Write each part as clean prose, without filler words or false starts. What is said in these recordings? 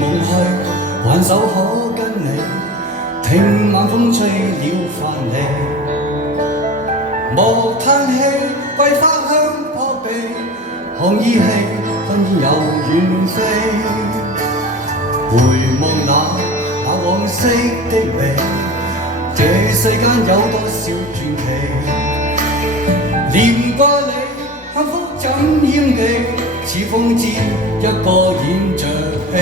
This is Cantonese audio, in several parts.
夢去，還手可跟你，聽晚風吹了翻嚟。莫嘆氣，桂花香撲鼻，看依稀，紛煙又遠飛。回望那往昔的美，這世間有多少傳奇？念掛你，幸福怎掩記？似風知一個演着戲。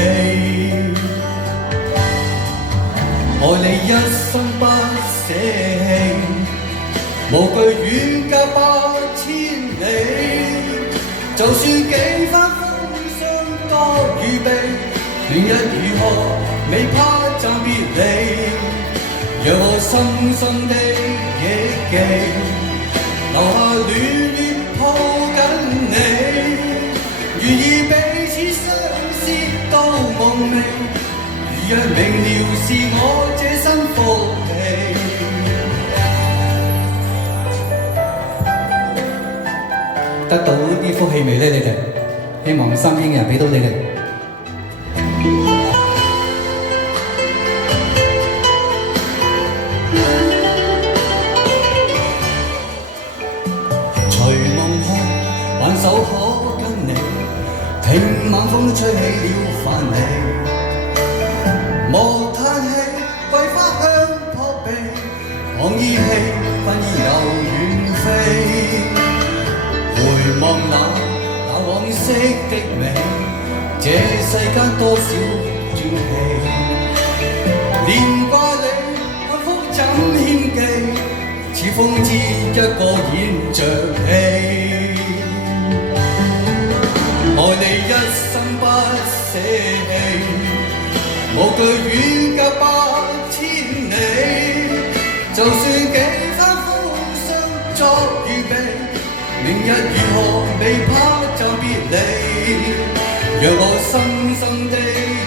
愛你一生不捨棄，無懼遠隔8000里。就算幾番風霜多雨悲，明日如何未怕暫別離。讓我深深的憶記，留下暖暖抱緊你。願意彼此相思到夢寐，如若明了是我這生福氣。得到啲福氣未呢？你哋希望身邊嘅人俾到你哋。隨夢去，挽手可跟你，聽晚風吹起了翻嚟。莫嘆氣，桂花香撲鼻，看依稀，紛煙又遠飛。回望那往昔的美，這世間多少傳奇。念掛你，幸福怎掩記？似風知一個演着戲。愛你一生不捨棄，無懼遠隔8000里。就算幾番風霜作預備，明日如何未怕暫別離。讓我深深的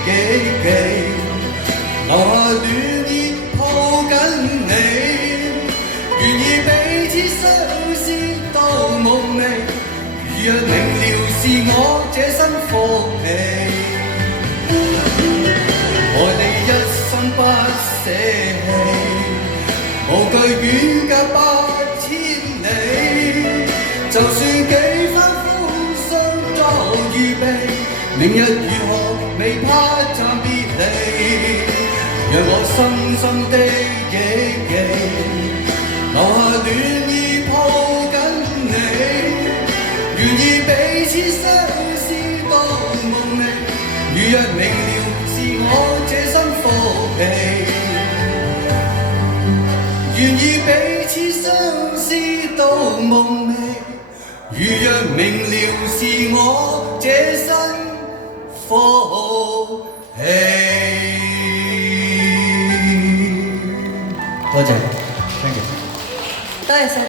憶記，留下暖意抱緊你。願意彼此相思到夢寐，如若明了是我這生福氣。愛你一生不捨棄，無懼遠隔8000里。就算幾番風霜作預備，明日如何未怕暫別離。讓我深深的憶記，留下暖意抱緊你。願意彼此相思到夢寐，如若明了是我這生福氣。願意彼此相思到夢寐，如若明了是我這生福氣。多謝，thank you。多謝晒。